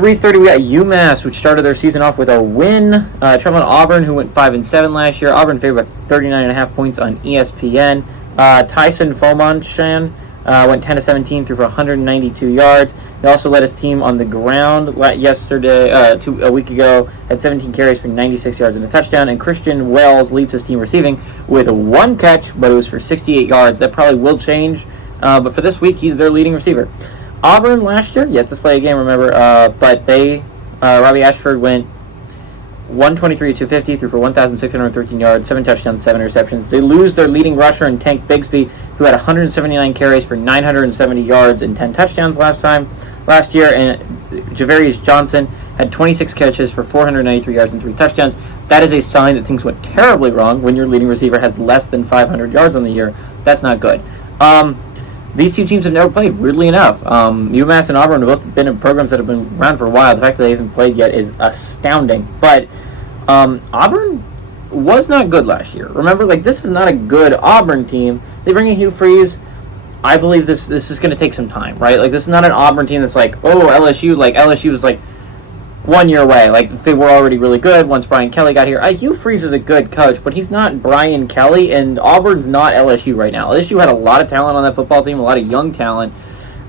3:30, we got UMass, which started their season off with a win. Traveling Auburn, who went 5-7 last year. Auburn favored by 39.5 points on ESPN. Tyson Fomanshan went 10-17, threw for 192 yards. He also led his team on the ground yesterday, a week ago, had 17 carries for 96 yards and a touchdown. And Christian Wells leads his team receiving with one catch, but it was for 68 yards. That probably will change, but for this week, he's their leading receiver. Auburn last year, yet to play a game, remember, but Robbie Ashford went 123-250, threw for 1,613 yards, 7 touchdowns, 7 interceptions. They lose their leading rusher in Tank Bigsby, who had 179 carries for 970 yards and 10 touchdowns last year, and Javarius Johnson had 26 catches for 493 yards and 3 touchdowns. That is a sign that things went terribly wrong when your leading receiver has less than 500 yards on the year. That's not good. These two teams have never played, weirdly enough. UMass and Auburn have both been in programs that have been around for a while. The fact that they haven't played yet is astounding. But Auburn was not good last year. Remember, this is not a good Auburn team. They bring in Hugh Freeze. I believe this is going to take some time, right? This is not an Auburn team that's LSU. LSU is 1 year away. They were already really good once Brian Kelly got here. Hugh Freeze is a good coach, but he's not Brian Kelly, and Auburn's not LSU right now. LSU had a lot of talent on that football team, a lot of young talent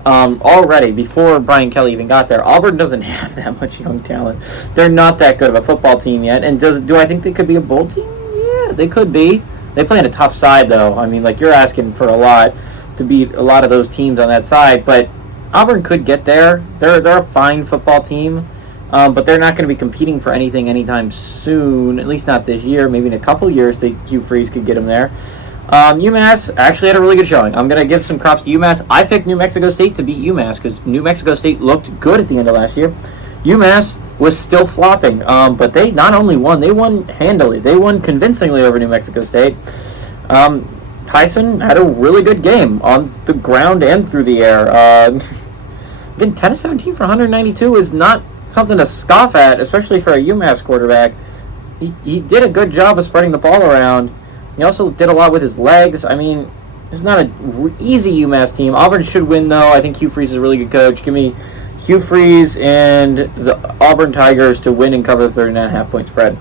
already before Brian Kelly even got there. Auburn doesn't have that much young talent. They're not that good of a football team yet, and do I think they could be a bowl team? Yeah, they could be. They play in a tough side, though. I mean, you're asking for a lot to beat a lot of those teams on that side, but Auburn could get there. They're a fine football team. But they're not going to be competing for anything anytime soon, at least not this year. Maybe in a couple years, Hugh Freeze could get them there. UMass actually had a really good showing. I'm going to give some props to UMass. I picked New Mexico State to beat UMass because New Mexico State looked good at the end of last year. UMass was still flopping, but they not only won, they won handily. They won convincingly over New Mexico State. Tyson had a really good game on the ground and through the air. Again, 10-17 for 192 is not something to scoff at, especially for a UMass quarterback. He did a good job of spreading the ball around. He also did a lot with his legs. I mean, it's not an easy UMass team. Auburn should win, though. I think Hugh Freeze is a really good coach. Give me Hugh Freeze and the Auburn Tigers to win and cover the 39.5 point spread.